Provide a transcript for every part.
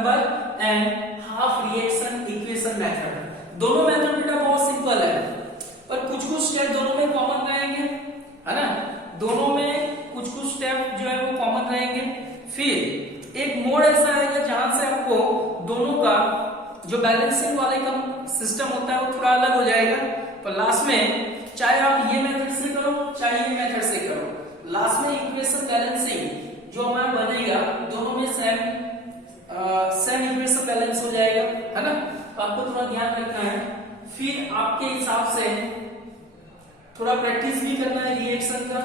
Number and half reaction equation method. दोनों method बेटा बहुत सिंपल है, पर कुछ कुछ स्टेप दोनों में कॉमन रहेंगे, है ना। दोनों में कुछ कुछ स्टेप जो है वो कॉमन रहेंगे। फिर एक मोड ऐसा आएगा जहां से आपको दोनों का जो बैलेंसिंग वाले का सिस्टम होता है वो थोड़ा अलग हो जाएगा। पर लास्ट में चाहे आप ये मेथड से करो चाहे ये मेथड से करो, लास्ट में इक्वेशन बैलेंसिंग जो हमारा बनेगा दोनों में सेम इक्वेशन बैलेंस हो जाएगा, है ना। तो आपको थोड़ा ध्यान रखना है। फिर आपके हिसाब से थोड़ा प्रैक्टिस भी करना है रिएक्शन का।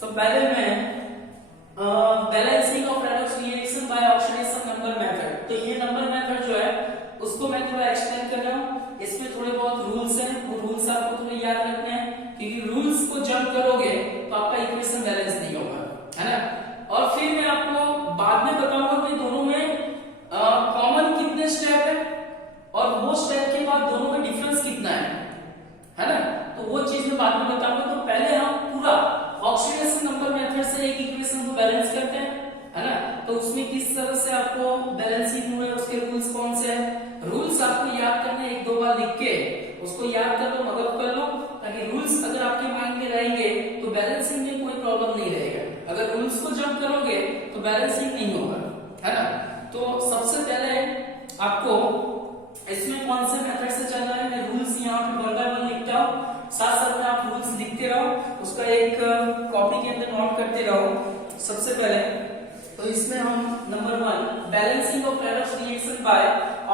तो पहले मैं balancing of redox reaction by oxidation number method, तो ये नंबर मेथड जो है उसको मैं थोड़ा एक्सप्लेन कर रहा हूँ। इसमें थोड़े बहुत रूल्स हैं, वो रूल्स आपको थोड़े याद रखने हैं, क्योंकि रूल्स को जंप करोगे तो आपका इक्वेशन बैलेंस नहीं होगा, है ना। और फिर मैं आपको बाद में बताऊंगा कि दोनों में कॉमन कितने स्टेप है और वो स्टेप के बाद दोनों में डिफरेंस कितना है ना। तो वो चीज मैं बाद में बताऊंगा। तो पहले हम पूरा ऑक्सीडेशन नंबर मेथड से एक इक्वेशन को बैलेंस करते हैं, है ना। तो उसमें किस तरह से आपको बैलेंसिंग हुआ है, उसके रूल्स कौन से हैं। रूल्स आपको याद करने एक दो बार लिख के उसको याद कर लो, मगज कर लो, ताकि रूल्स अगर आपके माइंड में रहेंगे तो बैलेंसिंग में कोई प्रॉब्लम नहीं रहेगा। अगर रूल्स को जंप करोगे तो बैलेंसिंग नहीं होगा, है ना। तो सबसे पहले आपको इसमें कौन से मेथड से चलना है, मैं रूल्स यहाँ पे वन बाय वन लिखता हूँ, साथ साथ में आप रूल्स लिखते रहो, उसका एक कॉपी के अंदर नोट करते रहो। सबसे पहले तो इसमें हम number 1 balancing of redox reaction by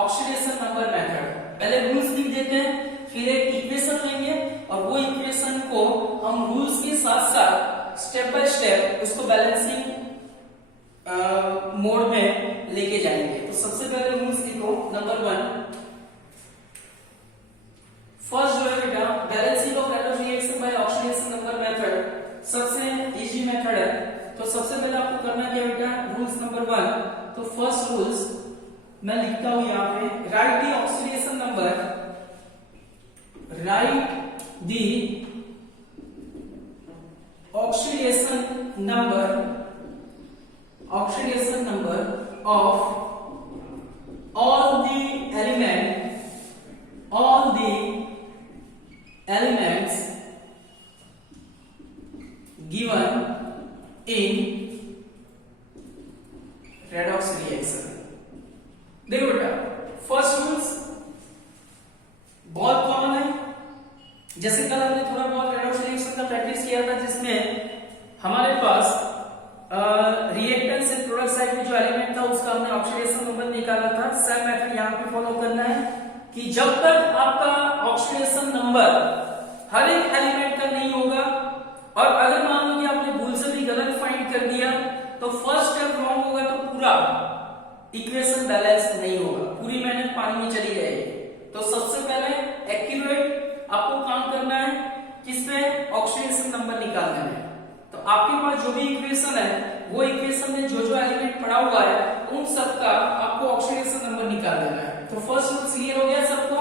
oxidation number method, पहले रूल्स लिख देते हैं, फिर एक इक्वेशन लेंगे और वो इक्वेशन को हम रूल्स के साथ साथ स्टेप बाय स्टेप उसको बैलेंसिंग मोड में लेके जाएंगे। तो सबसे पहले रूल्स लिखो। नंबर 1 फर्स्ट जो है बेटा balancing of redox reaction by oxidation number method, सबसे इजी मेथड है। तो सबसे पहले आपको करना क्या बेटा, रूल्स नंबर 1। तो फर्स्ट रूल्स मैं लिखता हूं यहाँ पे, right the oxidation number, right the oxidation number of all the elements given in redox reaction। देखो बेटा फर्स्ट रूल्स बहुत कॉमन है, जैसे कल हमने थोड़ा बहुत रेडॉक्स रिएक्शन का प्रैक्टिस किया था, जिसमें हमारे पास रिएक्टेंट से प्रोडक्ट साइड में जो एलिमेंट था उसका हमने ऑक्सीडेशन नंबर निकाला था। सेम मेथड यहाँ पे फॉलो करना है कि जब तक आपका ऑक्सीडेशन नंबर हर एक एलिमेंट का नहीं होगा, और अगर मान लो कि आपने भूल से भी गलत फाइंड कर दिया तो फर्स्ट स्टेप रॉन्ग होगा, तो पूरा इक्वेशन बैलेंस नहीं होगा, पूरी मेहनत पानी में चली जाएगी। तो सबसे पहले एक्यूरेट आपको काम करना है, किसमें, ऑक्सीडेशन नंबर निकालने में। तो आपके पास जो भी इक्वेशन है वो इक्वेशन में जो जो एलिमेंट पड़ा हुआ है उन सबका आपको ऑक्सीडेशन नंबर निकाल देना है। तो फर्स्ट रूल क्लियर हो गया सबको।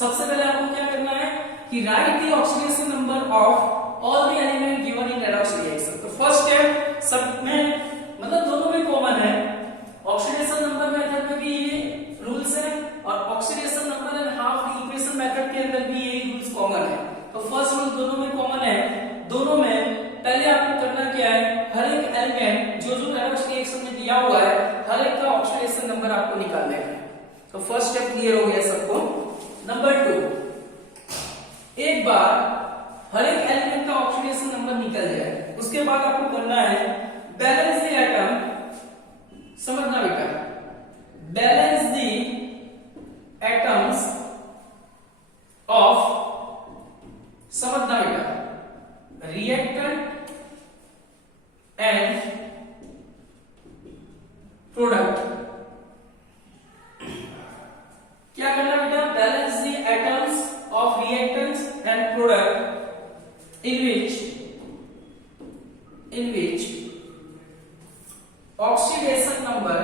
सबसे पहले आपको क्या करना है कि right the oxidation number of all the element given in redox reaction. तो फर्स्ट स्टेप सब में मतलब दोनों में कॉमन है, ऑक्सीडेशन नंबर मेथड में भी ये रूल्स है और oxidation number and half equation method के अंदर भी ये रूल्स कॉमन है। तो फर्स्ट रूल दोनों में कॉमन है। दोनों में पहले आपको करना क्या है, हर एक एलिमेंट जो जो रेडॉक्स रिएक्शन में दिया हुआ है हर एक का ऑक्सीडेशन नंबर आपको निकालना है। तो फर्स्ट स्टेप क्लियर हो गया सबको। नंबर 2, एक बार हर एक एलिमेंट का ऑक्सीडेशन नंबर निकल जाए उसके बाद आपको करना है बैलेंस द एटम, समझना बेटा, बैलेंस द एटम्स ऑफ, समझना बेटा, reactant and product। क्या करना बेटा, balance the atoms of reactants and product in which oxidation number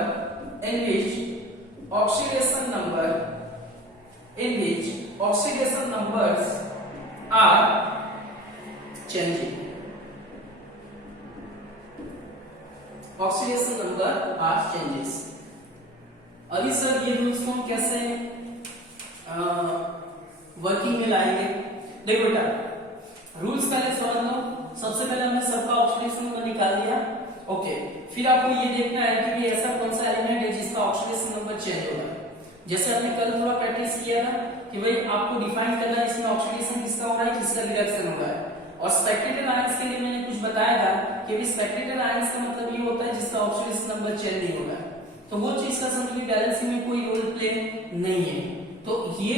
numbers are changing, oxidation number are changes। अभी सर ये रूल्स को हम कैसे वर्किंग में लाएंगे? देखो बेटा, रूल्स पहले समझ लो। सबसे पहले हमने सबका ऑक्सीडेशन नंबर निकाल दिया, ओके। फिर आपको ये देखना है कि ये ऐसा कौन सा एलिमेंट है जिसका ऑक्सीडेशन नंबर चेंज होगा। जैसे आपने कल थोड़ा प्रैक्टिस किया था कि भाई आपको डिफाइन करना है इसमें ऑक्सीडेशन किसका हो रहा है, किसका रिडक्शन हो रहा है। और स्पेक्टेटेड आयंस के लिए मैंने कुछ बताया था कि भी स्पेक्टेटेड आयंस का मतलब ये होता है जिसका ऑक्सीडेशन नंबर चेंज नहीं होगा। तो वो चीज का समझिए बैलेंसिंग में कोई रोल प्ले नहीं है। तो ये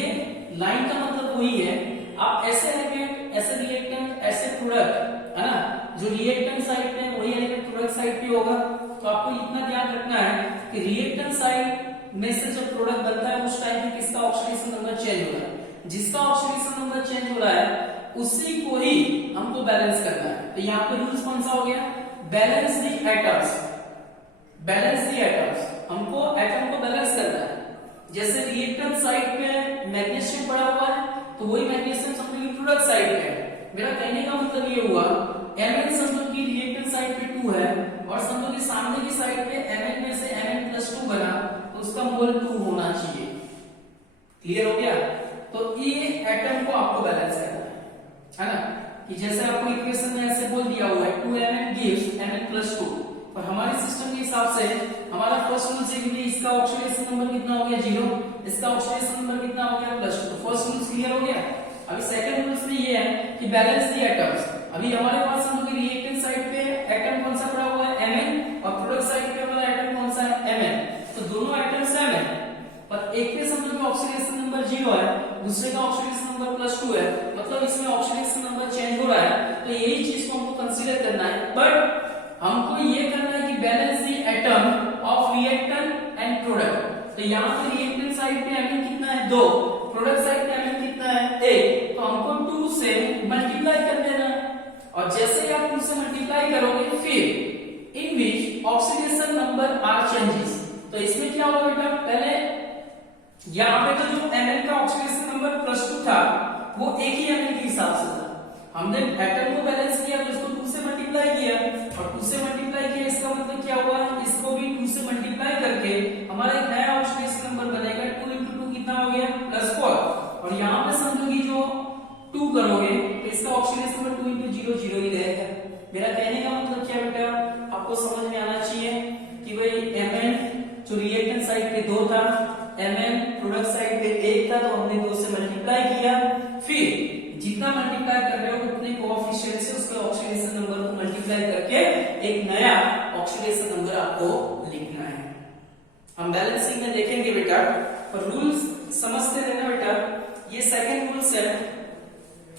लाइन का मतलब वही है, आप ऐसे एलिमेंट, ऐसे रिएक्टेंट, ऐसे प्रोडक्ट, है ना, जो रिएक्टेंट साइड पे वही एलिमेंट प्रोडक्ट साइड पे होगा। तो आपको इतना ध्यान रखना है कि रिएक्टेंट साइड में से जब प्रोडक्ट बनता है उस टाइम पे किसका ऑक्सीडेशन नंबर चेंज हो रहा है। जिसका ऑक्सीडेशन नंबर चेंज हो रहा है उसी को ही हमको बैलेंस करना है। तो यहाँ पे रूल्स कौन सा हो गया? Balance the atoms, balance the atoms, हमको एटम को बैलेंस करना है। जैसे रिएक्टेंट साइड पे मैग्नीशियम पड़ा हुआ है तो वही मैग्नीशियम समझो कि प्रोडक्ट साइड पे है। मेरा कहने का मतलब ये हुआ Mn समझो कि रिएक्टेंट साइड पे 2 है और समझो कि सामने की साइड पे Mn में से Mn+2 बना तो उसका मोल 2 होना चाहिए। क्लियर हो गया? तो ये एटम को आपको बैलेंस करना है ना, कि जैसे आपको इक्वेशन में ऐसे बोल दिया हुआ है 2Mn gives Mn+2। और हमारे सिस्टम के हिसाब से हमारा फर्स्ट रूल से कि इसका ऑक्सीडेशन नंबर कितना हो गया 0, इसका ऑक्सीडेशन नंबर कितना हो गया +2। तो फर्स्ट रूल क्लियर हो गया। अभी सेकंड रूल्स में ये है कि बैलेंस दी एटम्स। अभी हमारे पास समझो कि रिएक्टेंट साइड पे एटम कौन सा पड़ा हुआ है Mn और प्रोडक्ट साइड पे हमारा एटम कौन सा है Mn। तो दोनों एटम सेम है, पर एक पे समझो कि ऑक्सीडेशन नंबर 0 है, दूसरे का ऑक्सीडेशन नंबर +2 है, मतलब इसमें ऑक्सीडेशन नंबर चेंज हो रहा है। तो यही चीज को हमको कंसीडर करना है, बट हमको ये करना है कि balance the atom of reactant and product. तो यहाँ पे रिएक्टेंट साइड पे Mn कितना है 2, प्रोडक्ट साइड पे Mn कितना है 1, तो हमको 2 से मल्टीप्लाई कर देना है। और जैसे ही आप 2 से मल्टीप्लाई करोगे फिर इन which oxidation number are changes. तो इसमें क्या होगा बेटा, पहले यहाँ पे तो जो Mn का ऑक्सीडेशन नंबर +2 था वो एक ही Mn के हिसाब से था। हमने एटम को बैलेंस किया तो इसको 2 से मल्टीप्लाई किया और 2 से मल्टीप्लाई किया, इसका मतलब क्या हुआ, इसको भी 2 से मल्टीप्लाई करके हमारा एक नया ऑक्सीडेशन नंबर बनेगा। 2 into 2 कितना हो गया +4। और यहाँ पे समझो कि जो 2 करोगे तो इसका ऑक्सीडेशन नंबर 2 into 0 0 ही रहेगा। मेरा कहने का मतलब क्या बेटा, आपको समझ में आना चाहिए कि भाई Mn जो रिएक्टेंट साइड पे 2 था, Mn प्रोडक्ट साइड पे 1 था, तो हमने 2 से मल्टीप्लाई किया, फिर जितना मल्टीप्लाई कर रहे हो उतने कोएफिशिएंट से उसके ऑक्सीडेशन नंबर को मल्टीप्लाई करके एक नया ऑक्सीडेशन नंबर आपको लिखना है। हम बैलेंसिंग में देखेंगे बेटा, पर रूल्स समझते रहना बेटा। ये सेकंड रूल्स है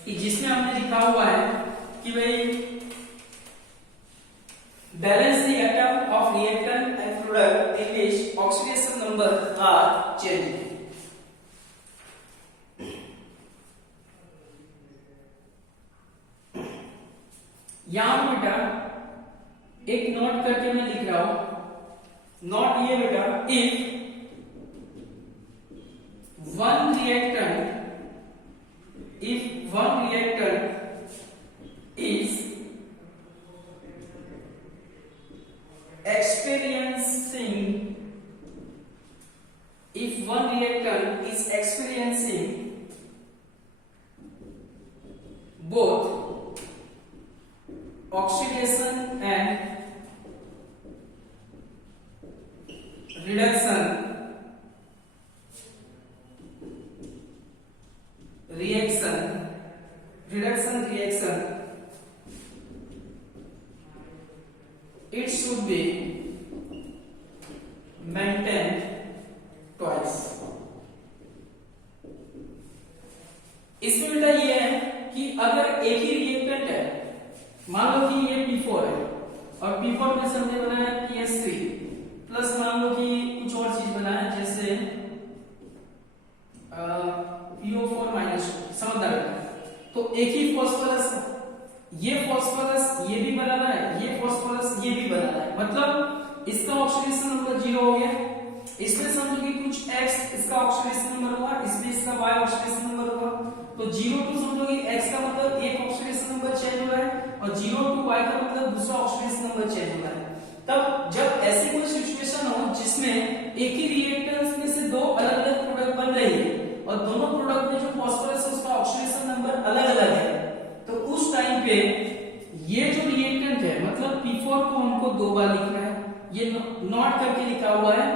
कि जिसमें हमने लिखा हुआ है कि भाई balance the atom of reactant and product in which oxidation number are changing. यहां बेटा एक नोट करके मैं लिख रहा हूं, नोट ये बेटा, if one reactant is experiencing both oxidation and reduction reaction, it should be maintained twice। इसमें बेटा ये है कि अगर एक ही रिएक्टेंट है, मान लो कि ये P4 है और P4 में से हमने बनाया PS3 प्लस मान लो कि कुछ और चीज बनाया जैसे PO4 माइनस, समझदार है। तो एक ही फास्फोरस, ये फास्फोरस ये भी बनाना है, ये फास्फोरस ये भी बनाना है, मतलब इसका ऑक्सीडेशन नंबर 0 हो गया। इसमें समझो कि कुछ X इसका ऑक्सीडेशन नंबर हुआ, इसमें इसका Y ऑक्सीडेशन नंबर हुआ। तो 0 टू समझो कि X का मतलब एक ऑक्सीडेशन नंबर चेंज हो रहा है और 0 टू Y का मतलब दूसरा ऑक्सीडेशन नंबर चेंज हो रहा है। तब जब ऐसी कोई सिचुएशन हो जिसमें एक ही रिएक्टेंस और दोनों प्रोडक्ट में जो फॉस्फोरस है उसका ऑक्सीडेशन नंबर अलग अलग है, तो उस टाइम पे ये जो रिएक्टेंट है मतलब P4 को हमको 2 बार लिखना है, ये नॉट करके लिखा हुआ है,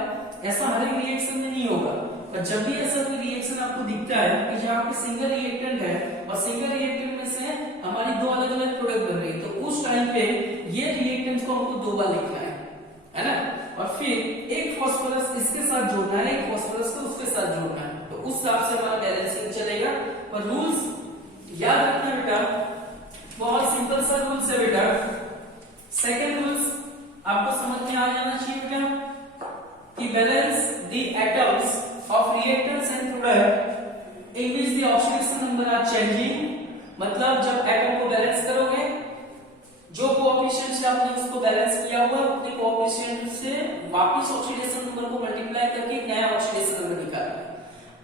ऐसा हर एक रिएक्शन में नहीं होगा। और जब भी ऐसा कोई रिएक्शन आपको दिखता है कि जहाँ पे सिंगल रिएक्टेंट है और सिंगल रिएक्टेंट में से हमारी 2 अलग अलग प्रोडक्ट बन रही है, तो उस टाइम पे ये रिएक्टेंट को हमको 2 बार लिखना है ना। और फिर एक फास्फोरस इसके साथ जोड़ना है, एक फास्फोरस को उसके साथ जोड़ना है, तो उस हिसाब से हमारा बैलेंसिंग चलेगा। और रूल्स याद रखना बेटा, बहुत सिंपल सा रूल्स है बेटा। सेकंड रूल्स आपको समझ में आ जाना चाहिए बेटा कि balance the atoms of reactants and product in which the oxidation number are changing, मतलब जब एटम को बैलेंस करोगे जो कोएफिशिएंट से आपने उसको बैलेंस किया हुआ उतने कोएफिशिएंट से वापस ऑक्सीडेशन नंबर को मल्टीप्लाई करके नया ऑक्सीडेशन नंबर निकालना है।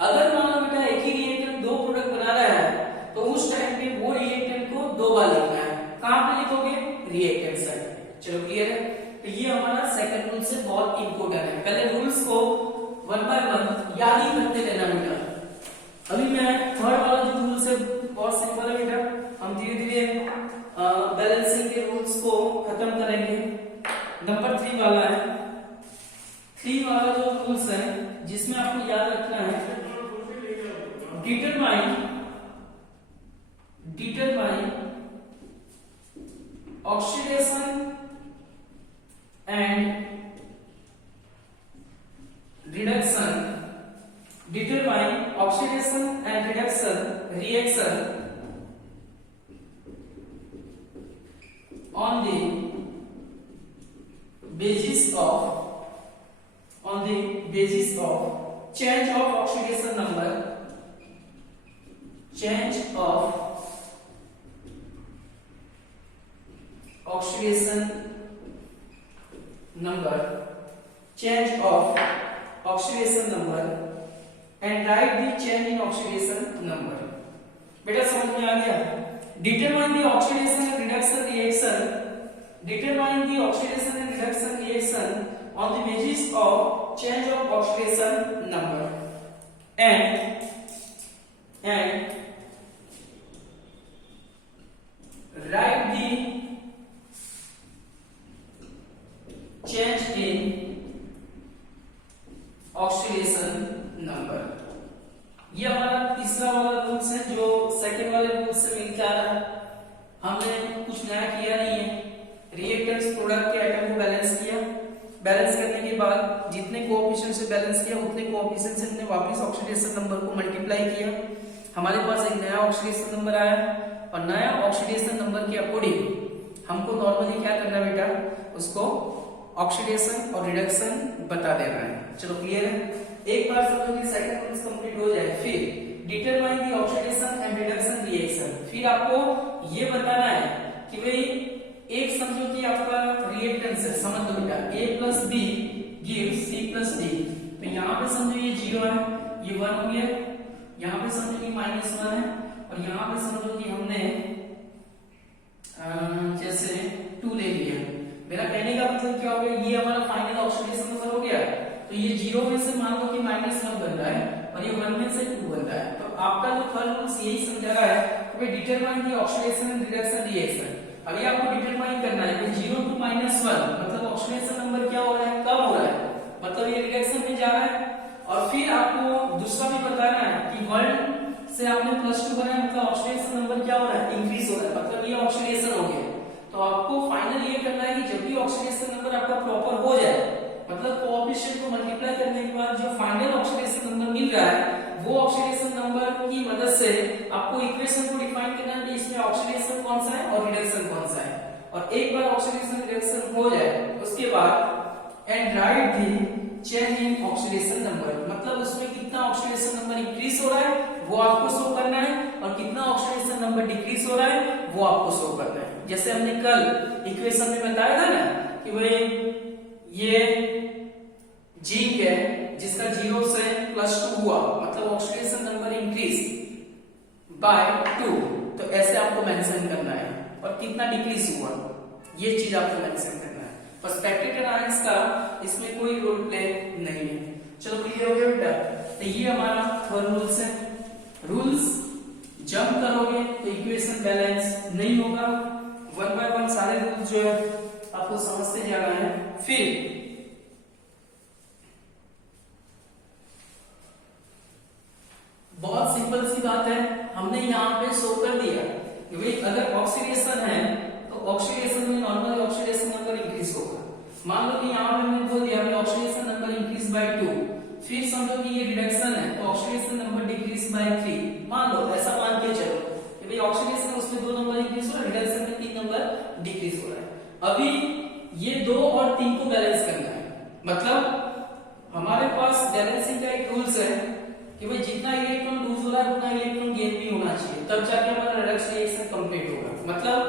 अगर मान लो बेटा एक ही रिएक्टेंट 2 प्रोडक्ट बना रहा है तो उस टाइम पे वो रिएक्टेंट को 2 बार लिखना है। कहां पे लिखोगे? Reactant side. चलो क्लियर है? तो ये हमारा सेकंड रूल से बहुत इंपॉर्टेंट है। पहले रूल्स को 1 बाय 1 याद ही करते रहना बेटा। अभी मैं थर्ड वाला जो रूल्स है बहुत सिंपल है बेटा, हम धीरे धीरे बैलेंसिंग के रूल्स को खत्म करेंगे। नंबर 3 वाला है, 3 वाला जो रूल्स है जिसमें आपको याद रखना है, determine oxidation and reduction, determine oxidation and reaction on the basis of change of oxidation number, change of oxidation number, change of oxidation number and write the change in oxidation number। बेटा समझ में आ गया? Determine the oxidation and reduction reaction, determine the oxidation and reduction reaction on the basis of change of oxidation number and write the change in oxidation number. ये हमारा तीसरा वाला rules है जो सेकंड वाले रूल से मिलता है। हमने कुछ नया किया नहीं है, रिएक्टेंट्स प्रोडक्ट के आइटम को बैलेंस किया, बैलेंस करने के बाद जितने कोएफिशिएंट से बैलेंस किया उतने कोएफिशिएंट से हमने वापस ऑक्सीडेशन नंबर को मल्टीप्लाई किया, हमारे पास एक नया ऑक्सीडेशन नंबर आया। और नया ऑक्सीडेशन नंबर के अकॉर्डिंग हमको नॉर्मली क्या करना बेटा, उसको ऑक्सीडेशन और रिडक्शन बता देना है। चलो क्लियर है? एक बार समझो कि सेकंड रूल्स कंप्लीट हो जाए, फिर determine the oxidation and reduction reaction. फिर आपको ये बताना है कि भाई एक समझो कि आपका रिएक्टेंस है, समझ लो बेटा A + B gives C + D। तो यहाँ पे समझो ये 0 है, ये 1 हो गया, यहाँ पे समझो कि -1 है और यहाँ पे समझो कि हमने जैसे 2 ले लिया। मेरा कहने का मतलब क्या हो गया, ये हमारा फाइनल ऑक्सीडेशन नंबर हो गया। तो ये 0 में से मान लो कि -1 बन रहा है और ये 1 में से 2 बन रहा है। तो आपका जो थर्ड रूल्स यही समझा रहा है कि भाई determine the oxidation and reduction reaction. अभी आपको डिटरमाइन करना है कि 0 to -1 मतलब ऑक्सीडेशन नंबर क्या हो रहा है, कम हो रहा है, मतलब ये रिडक्शन में जा रहा है। और फिर आपको दूसरा भी बताना है कि 1 से आपने +2 बनाया मतलब ऑक्सीडेशन नंबर क्या हो रहा है, इंक्रीज हो रहा है, मतलब ये ऑक्सीडेशन हो गया। तो आपको फाइनल ये करना है कि जब भी ऑक्सीडेशन नंबर आपका प्रॉपर हो जाए, मतलब कोएफिशिएंट को मल्टीप्लाई करने के बाद जो फाइनल ऑक्सीडेशन नंबर मिल रहा है वो ऑक्सीडेशन नंबर की मदद से आपको इक्वेशन को डिफाइन करना है कि इसमें ऑक्सीडेशन कौन सा है और रिडक्शन कौन सा है। और एक बार ऑक्सीडेशन रिडक्शन हो जाए उसके बाद and right the change in oxidation number, मतलब उसमें कितना ऑक्सीडेशन नंबर इंक्रीज हो रहा है वो आपको शो करना है और कितना ऑक्सीडेशन नंबर डिक्रीज हो रहा है वो आपको शो करना है। जैसे हमने कल इक्वेशन में बताया था ना कि भाई ये जिंक है जिसका 0 से +2 हुआ मतलब ऑक्सीडेशन नंबर इंक्रीज बाय 2, तो ऐसे आपको मेंशन करना है। और कितना डिक्रीज हुआ ये चीज आपको मेंशन करना है। पर्सपेक्टिव एनालिसिस का इसमें कोई रोल प्ले नहीं है। चलो क्लियर हो गया बेटा? तो ये हमारा थर्ड रूल्स है। रूल्स जंप करोगे तो इक्वेशन बैलेंस नहीं होगा। वन बाय वन सारे रूल्स जो है आपको समझते जाना है। फिर बहुत सिंपल सी बात है, हमने यहाँ पे शो कर दिया कि भाई अगर ऑक्सीडेशन है तो ऑक्सीडेशन में नॉर्मल ऑक्सीडेशन नंबर इंक्रीज होगा। मान लो कि यहाँ पे मैंने बोल दिया ऑक्सीडेशन नंबर इंक्रीज बाय 2, फिर समझो कि ये रिडक्शन है तो ऑक्सीडेशन नंबर डिक्रीज बाय 3। मान लो ऐसा मान के चलो कि भाई ऑक्सीडेशन उसमें 2 नंबर इंक्रीज हो रहा है, रिडक्शन में 3 नंबर डिक्रीज हो रहा है। अभी ये 2 और 3 को बैलेंस करना है, मतलब हमारे पास बैलेंसिंग का एक रूल्स है कि भाई जितना इलेक्ट्रॉन लूज हो रहा है उतना इलेक्ट्रॉन गेन भी होना चाहिए, तब जाके हमारा रिडक्शन रिएक्शन कंप्लीट होगा। मतलब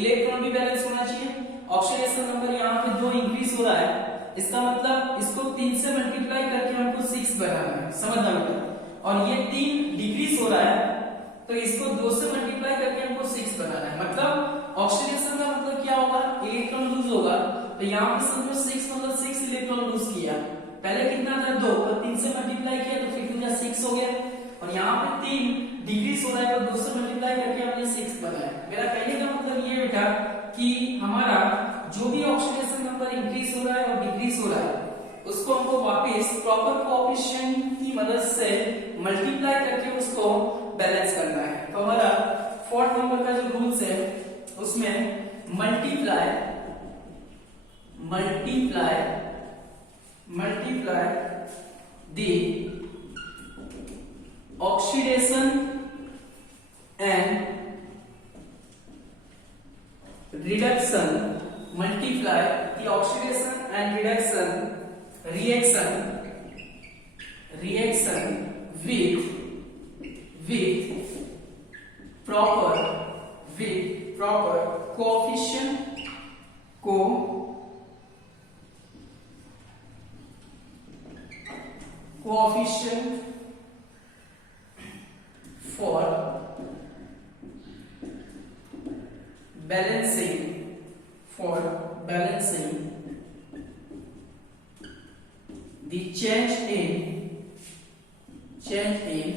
इलेक्ट्रॉन भी बैलेंस होना चाहिए। ऑक्सीडेशन नंबर यहाँ पे 2 इंक्रीज हो रहा है, इसका मतलब इसको 3 से मल्टीप्लाई करके हमको 6 बनाना है, समझना मतलब। और ये 3 डिक्रीज हो रहा है तो इसको 2 से मल्टीप्लाई करके हमको 6 बनाना है। मतलब ऑक्सीडेशन का मतलब क्या होगा, इलेक्ट्रॉन लूज होगा। तो यहाँ पे समझो 6 मतलब 6 इलेक्ट्रॉन लूज किया, पहले कितना था 2, तो 3 से मल्टीप्लाई किया तो फिर 2 6 हो गया। और यहाँ पे 3 डिक्रीज हो रहा है तो 2 से मल्टीप्लाई करके हमने 6 बनाया। मेरा कहने का मतलब ये बेटा कि हमारा जो भी ऑक्सीडेशन नंबर इंक्रीज हो रहा है और डिक्रीज हो रहा है उसको हमको वापस प्रॉपर कोएफिशिएंट की मदद से मल्टीप्लाई करके उसको बैलेंस करना है। तो हमारा 4th नंबर का जो रूल्स है उसमें multiply the oxidation and reduction, multiply the oxidation and reduction reaction with proper coefficient for balancing the change in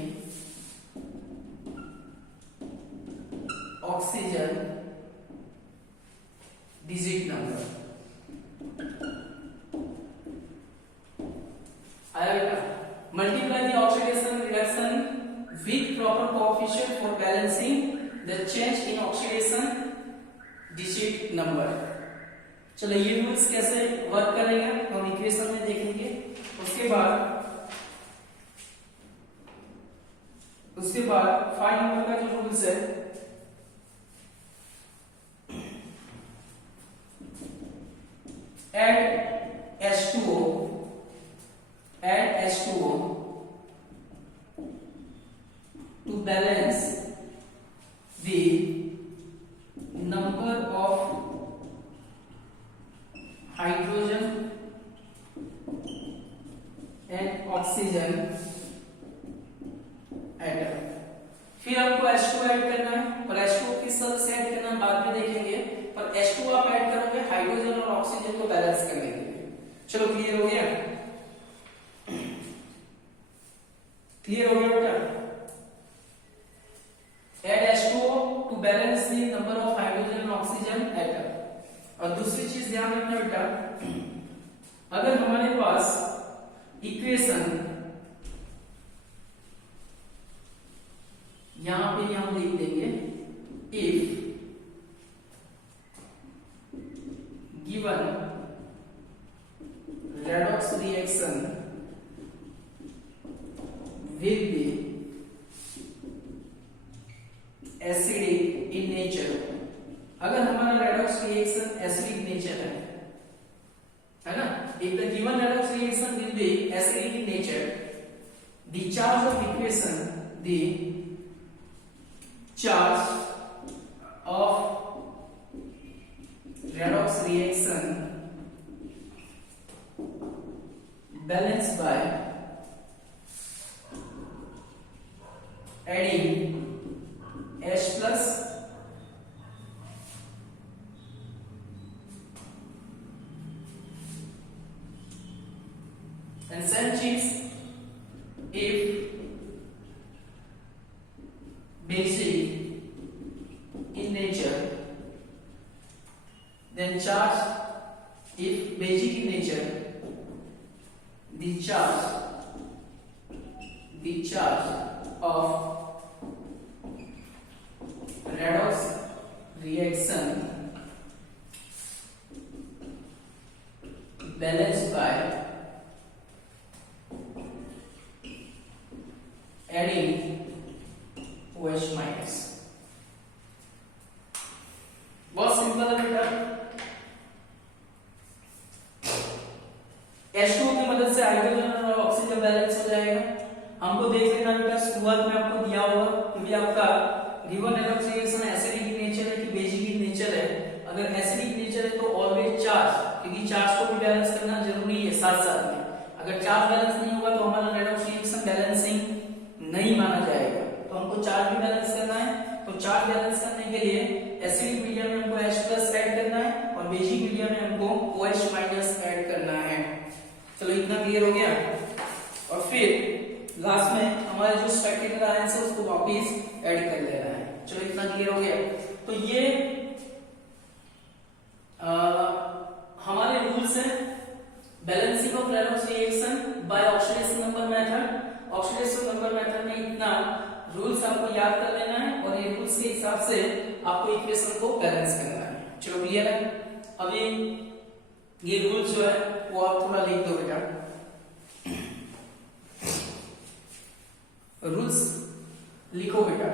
oxygen digit number। आया बेटा, multiply the oxidation reduction with proper coefficient for balancing the change in oxidation digit number। चलो ये rules कैसे work करेगा तो हम equation में देखेंगे। उसके बाद 5 नंबर का जो रूल्स है, add H2O to balance the number of hydrogen and oxygen atom। फिर आपको H2 ऐड करना है, और H2 किस तरह से ऐड करना है बाद में देखेंगे, पर H2 आप ऐड करोगे हाइड्रोजन और ऑक्सीजन को बैलेंस करने के लिए। चलो क्लियर हो गया? क्लियर हो गया बेटा? Add H2O to balance the number of hydrogen and oxygen atom। और दूसरी चीज ध्यान रखना बेटा, अगर हमारे पास इक्वेशन यहां पे हम लिख देंगे if given redox reaction will be acidic in nature। अगर हमारा redox reaction acidic nature है ना, if the given redox reaction will be acidic in nature, the charge of redox reaction balanced by adding H plus and same cheese if charge of redox reaction balanced by adding OH minus। बहुत simple है बेटा। H2O की मदद से hydrogen और oxygen balance हो जाएगा। हमको देख लेना बेटा, शुरुआत में आपको दिया होगा क्योंकि आपका given redox reaction acidic nature है कि बेसिक नेचर है। अगर एसिडिक नेचर है तो ऑलवेज चार्ज, क्योंकि चार्ज को भी बैलेंस करना जरूरी है साथ साथ में। अगर चार्ज बैलेंस नहीं होगा तो हमारा रेडॉक्स रिएक्शन बैलेंसिंग नहीं माना जाएगा। तो हमको चार्ज भी बैलेंस करना है। तो चार्ज बैलेंस करने के लिए एसिडिक मीडियम में हमको H+ ऐड करना है और बेसिक मीडियम में हमको OH- ऐड करना है। चलो इतना क्लियर हो गया। और फिर लास्ट में हमारे जो स्पेक्ट्रल आयंस है उसको वापस ऐड कर लेना है। चलो इतना क्लियर हो गया। तो ये हमारे रूल्स हैं balancing of redox reaction by oxidation number method. Oxidation number method में इतना रूल्स आपको याद कर लेना है और ये रूल्स के हिसाब से आपको इक्वेशन को बैलेंस करना है। चलो क्लियर है। अभी ये रूल्स जो है वो आप थोड़ा लिख दो बेटा। रूल्स लिखो बेटा।